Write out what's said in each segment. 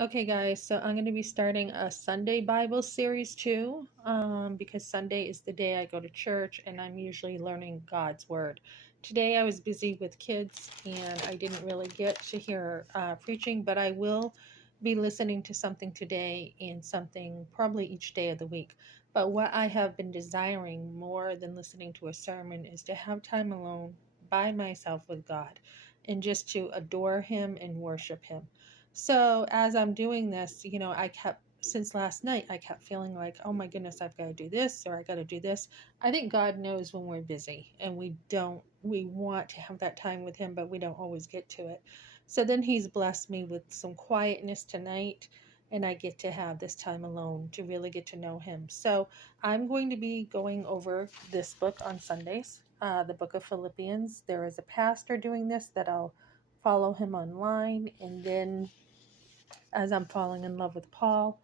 Okay, guys, so I'm going to be starting a Sunday Bible series too, because Sunday is the day I go to church and I'm usually learning God's Word. Today I was busy with kids and I didn't really get to hear preaching, but I will be listening to something today and something probably each day of the week. But what I have been desiring more than listening to a sermon is to have time alone by myself with God and just to adore Him and worship Him. So as I'm doing this, since last night, I kept feeling like, oh my goodness, I've got to do this or I got to do this. I think God knows when we're busy and we want to have that time with Him, but we don't always get to it. So then He's blessed me with some quietness tonight, and I get to have this time alone to really get to know Him. So I'm going to be going over this book on Sundays, the book of Philippians. There is a pastor doing this that I'll follow him online, and then as I'm falling in love with Paul,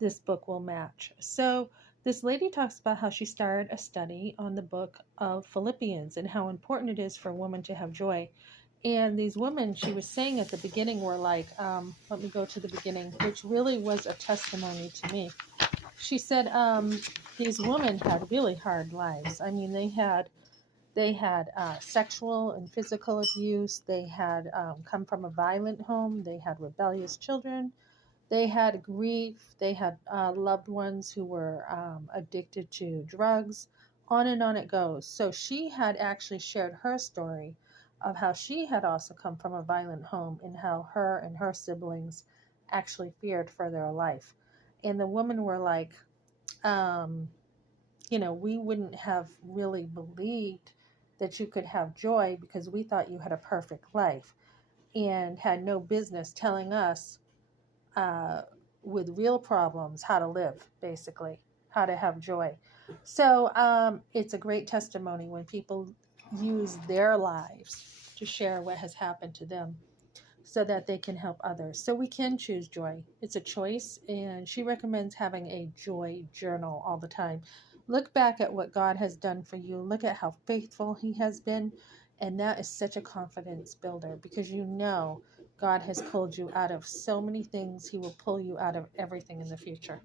this book will match. So, this lady talks about how she started a study on the book of Philippians and how important it is for a woman to have joy. And these women, she was saying at the beginning, were like, let me go to the beginning, which really was a testimony to me. She said, these women had really hard lives. I mean, they had sexual and physical abuse. They had come from a violent home. They had rebellious children. They had grief. They had loved ones who were addicted to drugs. On and on it goes. So she had actually shared her story of how she had also come from a violent home and how her and her siblings actually feared for their life. And the women were like, um, we wouldn't have really believed that you could have joy because we thought you had a perfect life and had no business telling us uh, with real problems how to live, basically, how to have joy. So it's a great testimony when people use their lives to share what has happened to them so that they can help others. So we can choose joy. It's a choice, and she recommends having a joy journal all the time. Look back at what God has done for you. Look at how faithful He has been, and that is such a confidence builder because you know God has pulled you out of so many things. He will pull you out of everything in the future.